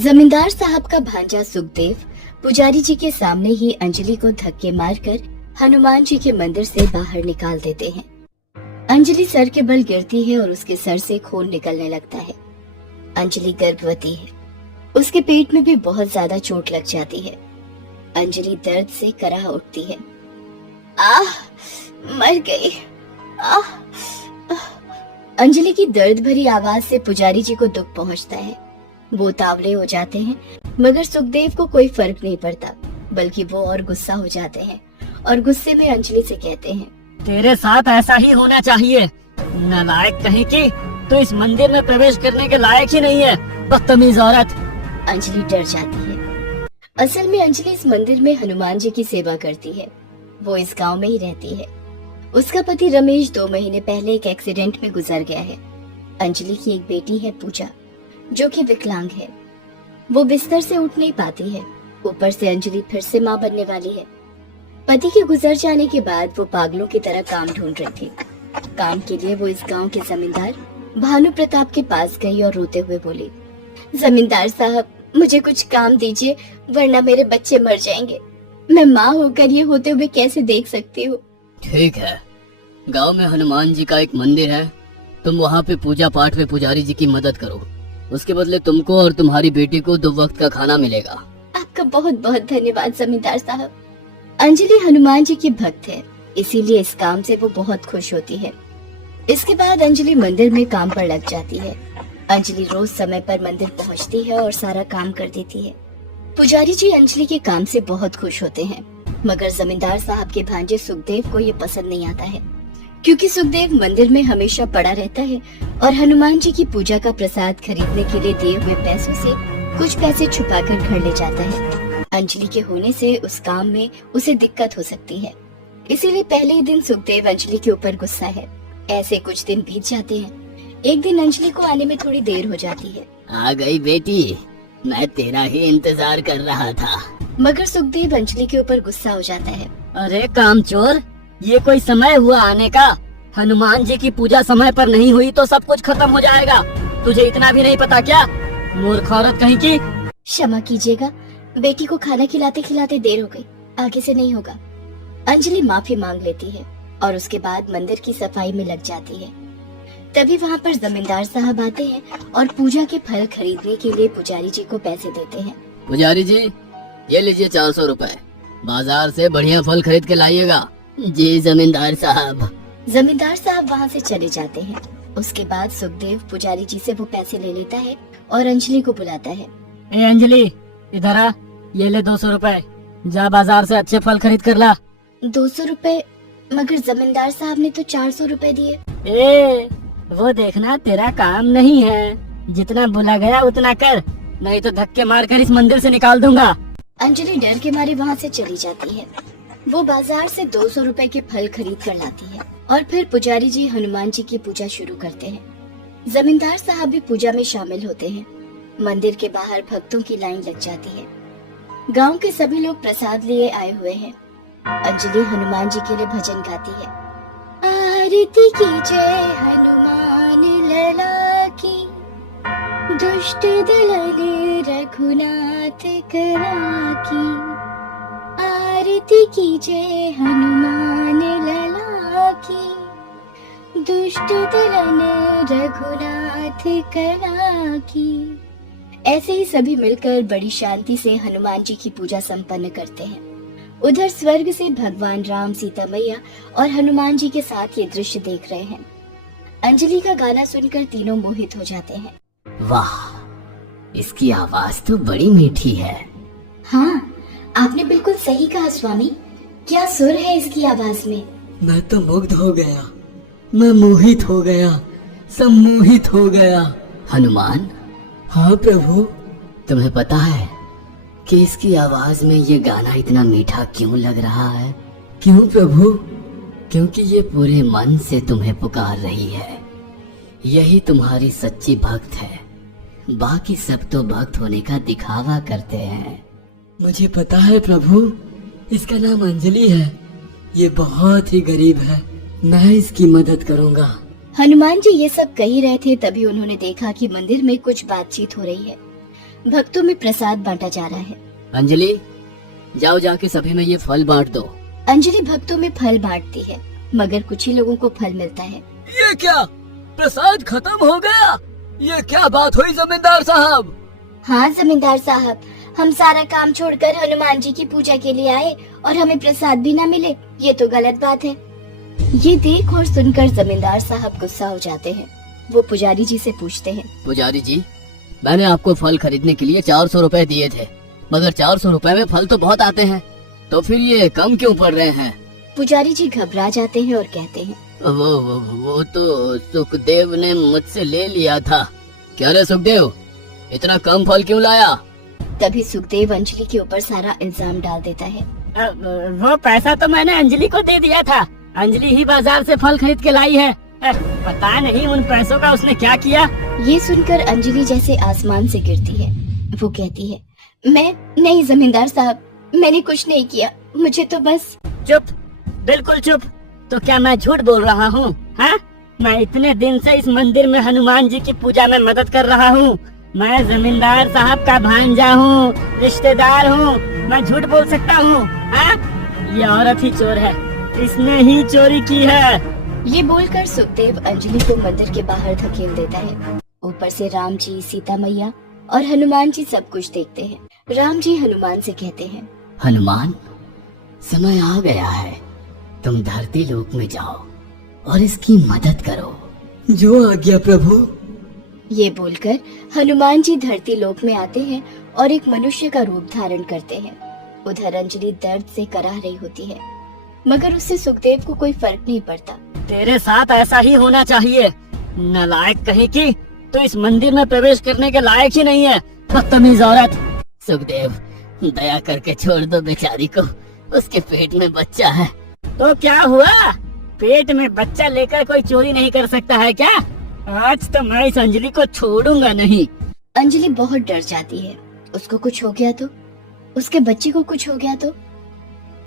जमींदार साहब का भांजा सुखदेव पुजारी जी के सामने ही अंजलि को धक्के मारकर हनुमान जी के मंदिर से बाहर निकाल देते हैं। अंजलि सर के बल गिरती है और उसके सर से खून निकलने लगता है। अंजलि गर्भवती है, उसके पेट में भी बहुत ज्यादा चोट लग जाती है। अंजलि दर्द से कराह उठती है। आह, मर गई। आह। अंजलि की दर्द भरी आवाज से पुजारी जी को दुख पहुंचता है। वो तावले हो जाते हैं, मगर सुखदेव को कोई फर्क नहीं पड़ता, बल्कि वो और गुस्सा हो जाते हैं और गुस्से में अंजलि से कहते हैं, तेरे साथ ऐसा ही होना चाहिए। नालायक कहीं की, तो इस मंदिर में प्रवेश करने के लायक ही नहीं है, बदतमीज औरत। अंजलि डर जाती है। असल में अंजलि इस मंदिर में हनुमान जी की सेवा करती है। वो इस गांव में ही रहती है। उसका पति रमेश 2 महीने पहले एक एक्सीडेंट में गुजर गया है। अंजलि की एक बेटी है पूजा, जो कि विकलांग है। वो बिस्तर से उठ नहीं पाती है। ऊपर से अंजलि फिर से माँ बनने वाली है। पति के गुजर जाने के बाद वो पागलों की तरह काम ढूंढ रही थी। काम के लिए वो इस गांव के जमींदार भानु प्रताप के पास गई और रोते हुए बोली, जमींदार साहब, मुझे कुछ काम दीजिए, वरना मेरे बच्चे मर जाएंगे। मैं माँ होकर ये होते हुए कैसे देख सकती हूँ। ठीक है, गांव में हनुमान जी का एक मंदिर है, तुम वहाँ पे पूजा पाठ में पुजारी जी की मदद करो। उसके बदले तुमको और तुम्हारी बेटी को 2 वक्त का खाना मिलेगा। आपका बहुत बहुत धन्यवाद जमींदार साहब। अंजलि हनुमान जी की भक्त है, इसीलिए इस काम से वो बहुत खुश होती है। इसके बाद अंजलि मंदिर में काम पर लग जाती है। अंजलि रोज समय पर मंदिर पहुंचती है और सारा काम कर देती है। पुजारी जी अंजलि के काम से बहुत खुश होते हैं, मगर जमींदार साहब के भांजे सुखदेव को ये पसंद नहीं आता है, क्योंकि सुखदेव मंदिर में हमेशा पड़ा रहता है और हनुमान जी की पूजा का प्रसाद खरीदने के लिए दिए हुए पैसों से कुछ पैसे छुपाकर घर ले जाता है। अंजलि के होने से उस काम में उसे दिक्कत हो सकती है, इसीलिए पहले ही दिन सुखदेव अंजलि के ऊपर गुस्सा है। ऐसे कुछ दिन बीत जाते हैं। एक दिन अंजलि को आने में थोड़ी देर हो जाती है। आ गई बेटी, मैं तेरा ही इंतजार कर रहा था। मगर सुखदेव अंजलि के ऊपर गुस्सा हो जाता है। अरे कामचोर, ये कोई समय हुआ आने का? हनुमान जी की पूजा समय पर नहीं हुई तो सब कुछ खत्म हो जाएगा। तुझे इतना भी नहीं पता क्या? मूर्ख औरत कहीं की। क्षमा कीजिएगा, बेटी को खाना खिलाते खिलाते देर हो गई, आगे से नहीं होगा। अंजलि माफी मांग लेती है और उसके बाद मंदिर की सफाई में लग जाती है। तभी वहाँ पर जमींदार साहब आते हैं और पूजा के फल खरीदने के लिए पुजारी जी को पैसे देते हैं। पुजारी जी, ये लीजिए 400 रुपए, बाजार से बढ़िया फल खरीद के लाइएगा। जी जमींदार साहब। जमींदार साहब वहाँ से चले जाते हैं। उसके बाद सुखदेव पुजारी जी से वो पैसे ले लेता है और अंजलि को बुलाता है। ए अंजलि, इधर आ, ये ले 200 रुपए, जा बाजार से अच्छे फल खरीद कर ला। 200 रुपए? मगर जमींदार साहब ने तो 400 रुपए दिए। ए, वो देखना तेरा काम नहीं है, जितना बोला गया उतना कर, नहीं तो धक्के मारकर इस मंदिर से निकाल दूंगा। अंजलि डर के मारे वहाँ से चली जाती है। वो बाजार से 200 रुपए के फल खरीद कर लाती है और फिर पुजारी जी हनुमान जी की पूजा शुरू करते हैं। जमींदार साहब भी पूजा में शामिल होते हैं। मंदिर के बाहर भक्तों की लाइन लग जाती है। गांव के सभी लोग प्रसाद लिए आए हुए हैं। अंजलि हनुमान जी के लिए भजन गाती है। आरती कीजिए हनुमान लला की, दुष्ट दलन रघुनाथ करा की। आरती कीजिए हनुमान लला की, दुष्ट दलन रघुनाथ करा की। ऐसे ही सभी मिलकर बड़ी शांति से हनुमान जी की पूजा संपन्न करते हैं। उधर स्वर्ग से भगवान राम, सीता मैया और हनुमान जी के साथ ये दृश्य देख रहे हैं। अंजलि का गाना सुनकर तीनों मोहित हो जाते हैं। वाह, इसकी आवाज तो बड़ी मीठी है। हाँ, आपने बिल्कुल सही कहा स्वामी। क्या सुर है इसकी आवाज में। मैं तो मुग्ध हो गया, मैं मोहित हो गया, सम्मोहित हो गया। हनुमान। हाँ प्रभु। तुम्हें पता है कि इसकी आवाज में ये गाना इतना मीठा क्यों लग रहा है? क्यों प्रभु? क्योंकि ये पूरे मन से तुम्हें पुकार रही है। यही तुम्हारी सच्ची भक्त है। बाकी सब तो भक्त होने का दिखावा करते हैं। मुझे पता है प्रभु, इसका नाम अंजलि है। ये बहुत ही गरीब है, मैं इसकी मदद करूंगा। हनुमान जी ये सब कह ही रहे थे, तभी उन्होंने देखा कि मंदिर में कुछ बातचीत हो रही है। भक्तों में प्रसाद बांटा जा रहा है। अंजलि, जाओ जाके सभी में ये फल बांट दो। अंजलि भक्तों में फल बांटती है, मगर कुछ ही लोगों को फल मिलता है। ये क्या, प्रसाद खत्म हो गया? ये क्या बात हुई जमींदार साहब? हाँ जमींदार साहब, हम सारा काम छोड़कर हनुमान जी की पूजा के लिए आए और हमें प्रसाद भी न मिले, ये तो गलत बात है। ये देख और सुनकर जमींदार साहब गुस्सा हो जाते हैं। वो पुजारी जी से पूछते हैं, पुजारी जी, मैंने आपको फल खरीदने के लिए 400 रुपए दिए थे, मगर 400 रुपए में फल तो बहुत आते हैं, तो फिर ये कम क्यों पड़ रहे हैं? पुजारी जी घबरा जाते हैं और कहते हैं, वो तो सुखदेव ने मुझसे ले लिया था। क्या रे सुखदेव, इतना कम फल क्यों लाया? तभी सुखदेव अंजलि के ऊपर सारा इल्जाम डाल देता है। वो पैसा तो मैंने अंजलि को दे दिया था, अंजलि ही बाजार से फल खरीद के लाई है। पता नहीं उन पैसों का उसने क्या किया। ये सुनकर अंजलि जैसे आसमान से गिरती है। वो कहती है, मैं नहीं जमींदार साहब, मैंने कुछ नहीं किया, मुझे तो बस। चुप, बिल्कुल चुप। तो क्या मैं झूठ बोल रहा हूँ? हाँ, मैं इतने दिन से इस मंदिर में हनुमान जी की पूजा में मदद कर रहा हूँ। मैं जमींदार साहब का भांजा हूँ, रिश्तेदार हूँ, मैं झूठ बोल सकता हूँ? हाँ, ये औरत ही चोर है, इसने ही चोरी की है। ये बोलकर सुखदेव अंजलि को मंदिर के बाहर धकेल देता है। ऊपर से राम जी, सीता मैया और हनुमान जी सब कुछ देखते हैं। राम जी हनुमान से कहते हैं, हनुमान, समय आ गया है, तुम धरती लोक में जाओ और इसकी मदद करो। जो आज्ञा प्रभु। ये बोलकर हनुमान जी धरती लोक में आते हैं और एक मनुष्य का रूप धारण करते हैं। उधर अंजलि दर्द से कराह रही होती है, मगर उससे सुखदेव को कोई फर्क नहीं पड़ता। तेरे साथ ऐसा ही होना चाहिए, नालायक कहीं की, तो इस मंदिर में प्रवेश करने के लायक ही नहीं है, बदतमीज औरत। सुखदेव, दया करके छोड़ दो बेचारी को, उसके पेट में बच्चा है। तो क्या हुआ, पेट में बच्चा लेकर कोई चोरी नहीं कर सकता है क्या? आज तो मैं इस अंजलि को छोड़ूंगा नहीं। अंजलि बहुत डर जाती है, उसको कुछ हो गया तो, उसके बच्चे को कुछ हो गया तो।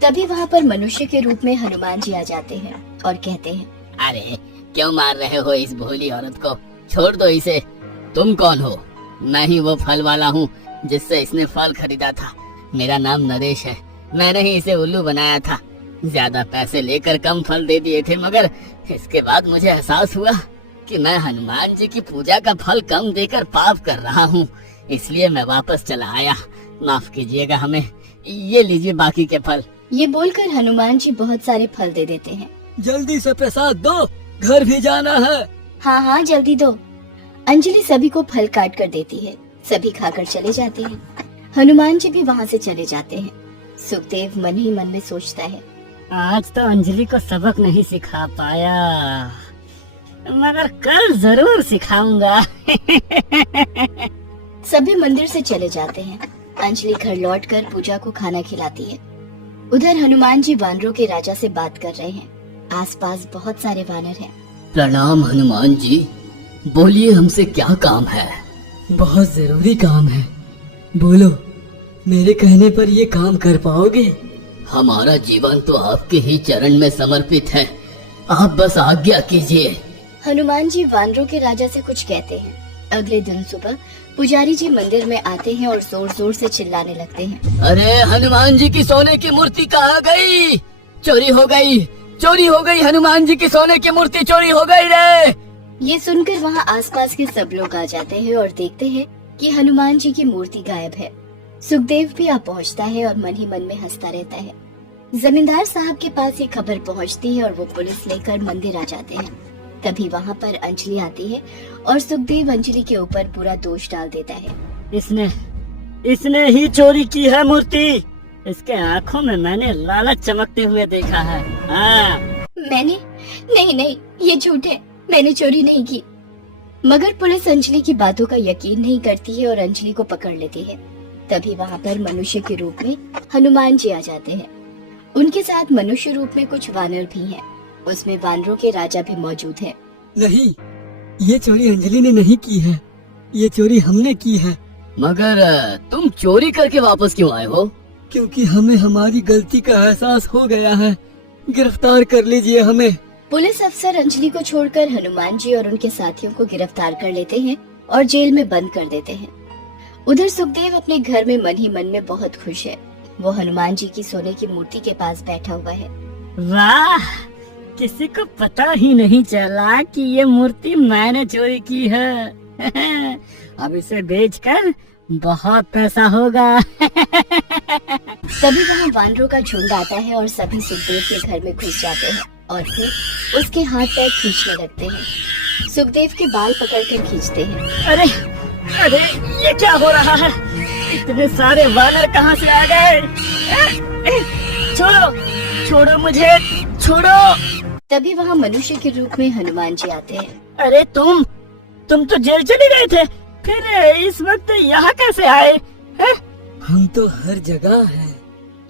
तभी वहाँ पर मनुष्य के रूप में हनुमान जी आ जाते हैं और कहते हैं, अरे क्यों मार रहे हो इस भोली औरत को, छोड़ दो इसे। तुम कौन हो? मैं ही वो फल वाला हूँ जिससे इसने फल खरीदा था। मेरा नाम नरेश है, मैंने ही इसे उल्लू बनाया था। ज्यादा पैसे लेकर कम फल दे दिए थे, मगर इसके बाद मुझे एहसास हुआ कि मैं हनुमान जी की पूजा का फल कम देकर पाप कर रहा हूँ, इसलिए मैं वापस चला आया। माफ कीजिएगा हमें, ये लीजिए बाकी के फल। ये बोलकर हनुमान जी बहुत सारे फल दे देते हैं। जल्दी से प्रसाद दो, घर भी जाना है। हाँ हाँ जल्दी दो। अंजलि सभी को फल काट कर देती है, सभी खाकर चले जाते हैं। हनुमान जी भी वहाँ से चले जाते हैं। सुखदेव मन ही मन में सोचता है, आज तो अंजलि को सबक नहीं सिखा पाया, मगर कल जरूर सिखाऊंगा। सभी मंदिर से चले जाते हैं। अंजलि घर लौटकर पूजा को खाना खिलाती है। उधर हनुमान जी वानरों के राजा से बात कर रहे हैं। आसपास बहुत सारे वानर हैं। प्रणाम हनुमान जी, बोलिए हमसे क्या काम है? बहुत जरूरी काम है, बोलो, मेरे कहने पर ये काम कर पाओगे? हमारा जीवन तो आपके ही चरण में समर्पित है, आप बस आज्ञा कीजिए। हनुमान जी वानरों के राजा से कुछ कहते हैं। अगले दिन सुबह पुजारी जी मंदिर में आते हैं और जोर जोर से चिल्लाने लगते हैं, अरे हनुमान जी की सोने की मूर्ति कहाँ गई? चोरी हो गई, चोरी हो गई, हनुमान जी की सोने की मूर्ति चोरी हो गई रे। ये सुनकर वहाँ आसपास के सब लोग आ जाते हैं और देखते हैं कि हनुमान जी की मूर्ति गायब है। सुखदेव भी आ पहुँचता है और मन ही मन में हंसता रहता है। जमींदार साहब के पास ये खबर पहुँचती है और वो पुलिस लेकर मंदिर आ जाते हैं। तभी वहाँ पर अंजलि आती है और सुखदेव अंजलि के ऊपर पूरा दोष डाल देता है। इसने ही चोरी की है मूर्ति, इसके आँखों में मैंने लालच चमकते हुए देखा है। हाँ। मैंने नहीं, ये झूठ है, मैंने चोरी नहीं की। मगर पुलिस अंजलि की बातों का यकीन नहीं करती है और अंजलि को पकड़ लेती है। तभी वहाँ पर मनुष्य के रूप में हनुमान जी आ जाते हैं। उनके साथ मनुष्य रूप में कुछ वानर भी हैं। उसमें वानरों के राजा भी मौजूद है। नहीं, ये चोरी अंजलि ने नहीं की है, ये चोरी हमने की है। मगर तुम चोरी करके वापस क्यों आए हो? क्योंकि हमें हमारी गलती का एहसास हो गया है, गिरफ्तार कर लीजिए हमें। पुलिस अफसर अंजलि को छोड़कर हनुमान जी और उनके साथियों को गिरफ्तार कर लेते हैं और जेल में बंद कर देते हैं। उधर सुखदेव अपने घर में मन ही मन में बहुत खुश है। वो हनुमान जी की सोने की मूर्ति के पास बैठा हुआ है। वाह, किसी को पता ही नहीं चला कि ये मूर्ति मैंने चोरी की है। अब इसे बेचकर बहुत पैसा होगा। तभी वहाँ वानरों का झुंड आता है और सभी सुखदेव के घर में घुस जाते हैं और फिर उसके हाथ पैर खींचने लगते हैं। सुखदेव के बाल पकड़कर खींचते हैं। अरे अरे, ये क्या हो रहा है? इतने सारे वानर कहाँ से आ गए? छोड़ो छोड़ो मुझे, छोड़ो। तभी वहाँ मनुष्य के रूप में हनुमान जी आते हैं। अरे तुम तो जेल चले गए थे, फिर इस वक्त यहाँ कैसे आए? हम तो हर जगह हैं।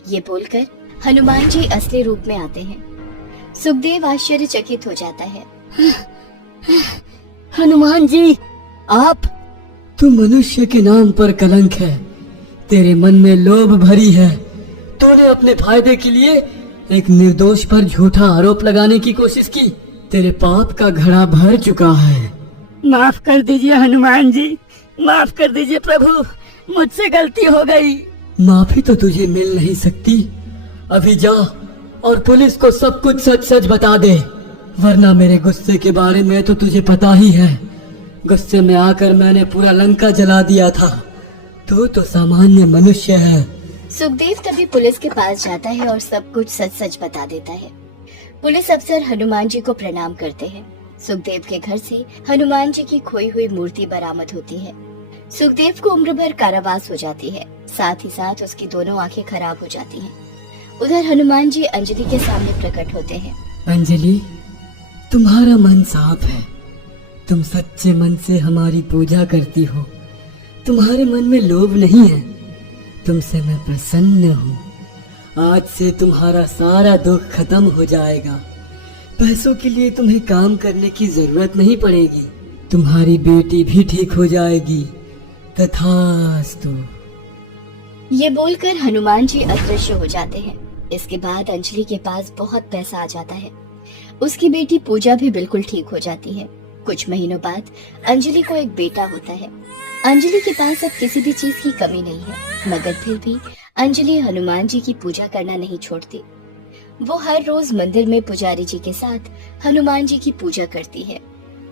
ये बोलकर हनुमान जी असली रूप में आते हैं। सुखदेव आश्चर्यचकित हो जाता है। हनुमान जी, आप? तू मनुष्य के नाम पर कलंक है। तेरे मन में लोभ भरी है। तूने अपने फायदे के लिए एक निर्दोष पर झूठा आरोप लगाने की कोशिश की। तेरे पाप का घड़ा भर चुका है। माफ कर दीजिए हनुमान जी, माफ कर दीजिए प्रभु, मुझसे गलती हो गई। माफी तो तुझे मिल नहीं सकती। अभी जा और पुलिस को सब कुछ सच सच बता दे, वरना मेरे गुस्से के बारे में तो तुझे पता ही है। गुस्से में आकर मैंने पूरा लंका जला दिया था। तू तो सामान्य मनुष्य है। सुखदेव तभी पुलिस के पास जाता है और सब कुछ सच सच बता देता है। पुलिस अफसर हनुमान जी को प्रणाम करते हैं। सुखदेव के घर से हनुमान जी की खोई हुई मूर्ति बरामद होती है। सुखदेव को उम्र भर कारावास हो जाती है, साथ ही साथ उसकी दोनों आंखें खराब हो जाती हैं। उधर हनुमान जी अंजलि के सामने प्रकट होते हैं। अंजलि, तुम्हारा मन साफ है। तुम सच्चे मन से हमारी पूजा करती हो। तुम्हारे मन में लोभ नहीं है। तुमसे मैं प्रसन्न हूँ। आज से तुम्हारा सारा दुख खत्म हो जाएगा। पैसों के लिए तुम्हें काम करने की जरूरत नहीं पड़ेगी। तुम्हारी बेटी भी ठीक हो जाएगी। तथास्तु। ये बोलकर हनुमान जी अदृश्य हो जाते हैं। इसके बाद अंजलि के पास बहुत पैसा आ जाता है। उसकी बेटी पूजा भी बिल्कुल ठीक हो जाती है। कुछ महीनों बाद अंजलि को एक बेटा होता है। अंजलि के पास अब किसी भी चीज की कमी नहीं है, मगर फिर भी अंजलि हनुमान जी की पूजा करना नहीं छोड़ती। वो हर रोज मंदिर में पुजारी जी के साथ हनुमान जी की पूजा करती है।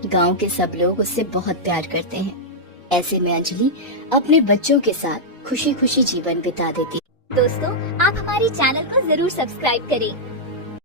गांव के सब लोग उससे बहुत प्यार करते हैं। ऐसे में अंजलि अपने बच्चों के साथ खुशी खुशी जीवन बिता देती है। दोस्तों, आप हमारे चैनल को जरूर सब्सक्राइब करें